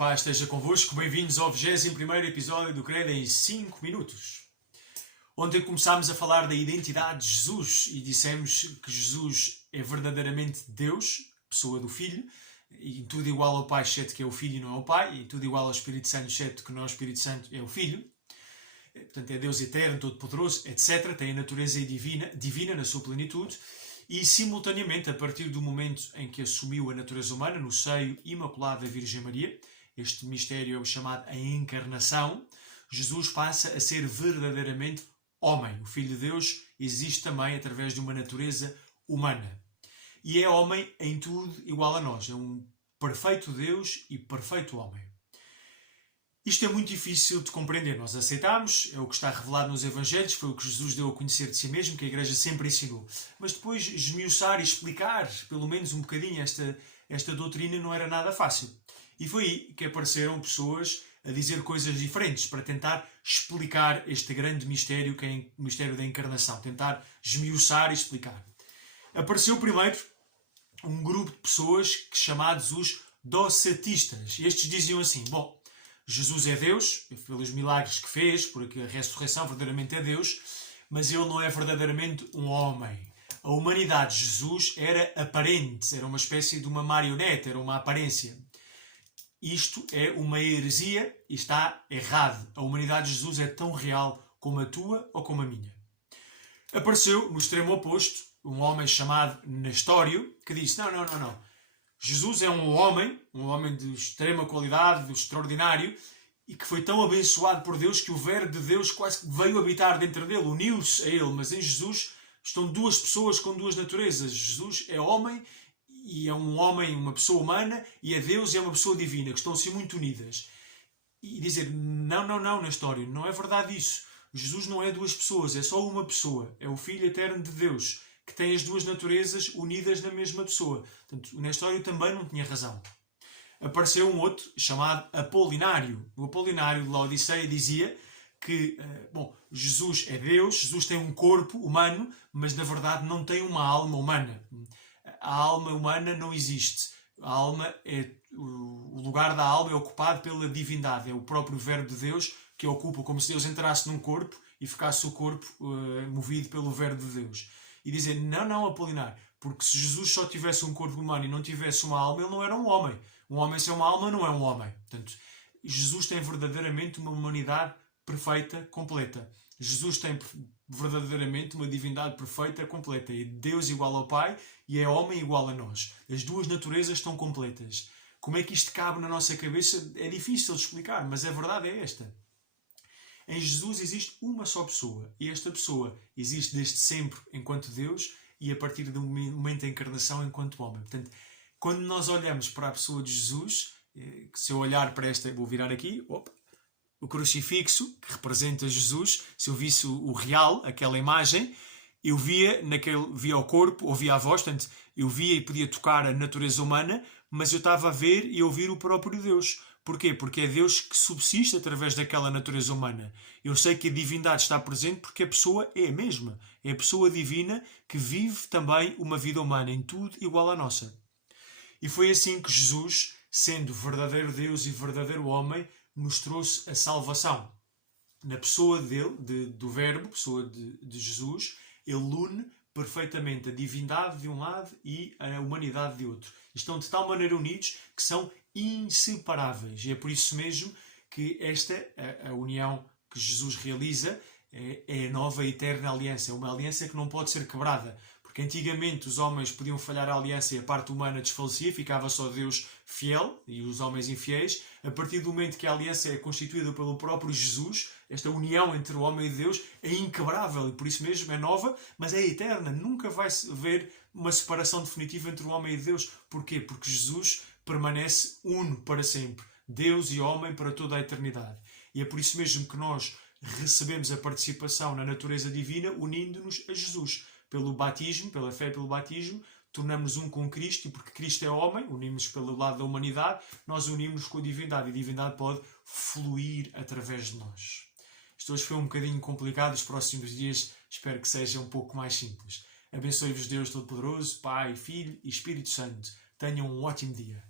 paz esteja convosco, bem-vindos ao 21º episódio do Credo em 5 minutos. Ontem começámos a falar da identidade de Jesus e dissemos que Jesus é verdadeiramente Deus, pessoa do Filho, e tudo igual ao Pai, exceto que é o Filho e não é o Pai, e tudo igual ao Espírito Santo, exceto que não é o Espírito Santo, é o Filho. Portanto, é Deus eterno, todo-poderoso, etc. Tem a natureza divina na sua plenitude. E, simultaneamente, a partir do momento em que assumiu a natureza humana, no seio imaculado da Virgem Maria, este mistério é o chamado a encarnação, Jesus passa a ser verdadeiramente homem. O Filho de Deus existe também através de uma natureza humana. E é homem em tudo igual a nós. É um perfeito Deus e perfeito homem. Isto é muito difícil de compreender. Nós aceitamos, é o que está revelado nos Evangelhos, foi o que Jesus deu a conhecer de si mesmo, que a Igreja sempre ensinou. Mas depois esmiuçar e explicar, pelo menos um bocadinho, esta doutrina não era nada fácil. E foi aí que apareceram pessoas a dizer coisas diferentes, para tentar explicar este grande mistério, que é o mistério da encarnação. Tentar esmiuçar e explicar. Apareceu primeiro um grupo de pessoas chamados os docetistas. Estes diziam assim, bom, Jesus é Deus, pelos milagres que fez, porque a ressurreição verdadeiramente é Deus, mas ele não é verdadeiramente um homem. A humanidade de Jesus era aparente, era uma espécie de uma marionete, era uma aparência. Isto é uma heresia e está errado. A humanidade de Jesus é tão real como a tua ou como a minha. Apareceu, no extremo oposto, um homem chamado Nestório, que disse, não. Jesus é um homem de extrema qualidade, de extraordinário, e que foi tão abençoado por Deus que o Verbo de Deus quase veio habitar dentro dele, uniu-se a ele. Mas em Jesus estão duas pessoas com duas naturezas. Jesus é homem, e é um homem, uma pessoa humana, e é Deus e é uma pessoa divina, que estão assim muito unidas. E dizer, não, Nestório, não é verdade isso. Jesus não é duas pessoas, é só uma pessoa. É o Filho eterno de Deus, que tem as duas naturezas unidas na mesma pessoa. Portanto, o Nestório também não tinha razão. Apareceu um outro chamado Apolinário. O Apolinário de Laodiceia dizia que, Jesus é Deus, Jesus tem um corpo humano, mas na verdade não tem uma alma humana. A alma humana não existe. O lugar da alma é ocupado pela divindade. É o próprio Verbo de Deus que ocupa, como se Deus entrasse num corpo e ficasse o corpo movido pelo Verbo de Deus. E dizer, não, Apolinário, porque se Jesus só tivesse um corpo humano e não tivesse uma alma, ele não era um homem. Um homem sem uma alma não é um homem. Portanto, Jesus tem verdadeiramente uma humanidade perfeita, completa. Jesus tem verdadeiramente uma divindade perfeita, completa. É Deus igual ao Pai e é homem igual a nós. As duas naturezas estão completas. Como é que isto cabe na nossa cabeça? É difícil de explicar, mas a verdade é esta. Em Jesus existe uma só pessoa, e esta pessoa existe desde sempre enquanto Deus e a partir do momento da encarnação enquanto homem. Portanto, quando nós olhamos para a pessoa de Jesus, se eu olhar para esta, vou virar aqui, o crucifixo, que representa Jesus, se eu visse o real, aquela imagem, eu via o corpo, ouvia a voz, portanto, eu via e podia tocar a natureza humana, mas eu estava a ver e ouvir o próprio Deus. Porquê? Porque é Deus que subsiste através daquela natureza humana. Eu sei que a divindade está presente porque a pessoa é a mesma. É a pessoa divina que vive também uma vida humana, em tudo igual à nossa. E foi assim que Jesus, sendo verdadeiro Deus e verdadeiro homem, nos trouxe a salvação. Na pessoa dele, do Verbo, pessoa de Jesus, ele une perfeitamente a divindade de um lado e a humanidade de outro. Estão de tal maneira unidos que são inseparáveis. E é por isso mesmo que esta, a união que Jesus realiza, é a nova e eterna aliança. É uma aliança que não pode ser quebrada. Porque antigamente os homens podiam falhar a aliança e a parte humana desfalecia, ficava só Deus fiel e os homens infiéis. A partir do momento que a aliança é constituída pelo próprio Jesus, esta união entre o homem e Deus é inquebrável e por isso mesmo é nova, mas é eterna. Nunca vai haver uma separação definitiva entre o homem e Deus. Porquê? Porque Jesus permanece uno para sempre. Deus e homem para toda a eternidade. E é por isso mesmo que nós recebemos a participação na natureza divina unindo-nos a Jesus. Pelo batismo, pela fé pelo batismo, tornamos um com Cristo, e porque Cristo é homem, unimos pelo lado da humanidade, nós unimos com a divindade, e a divindade pode fluir através de nós. Isto hoje foi um bocadinho complicado, os próximos dias espero que seja um pouco mais simples. Abençoe-vos Deus Todo-Poderoso, Pai, Filho e Espírito Santo. Tenham um ótimo dia.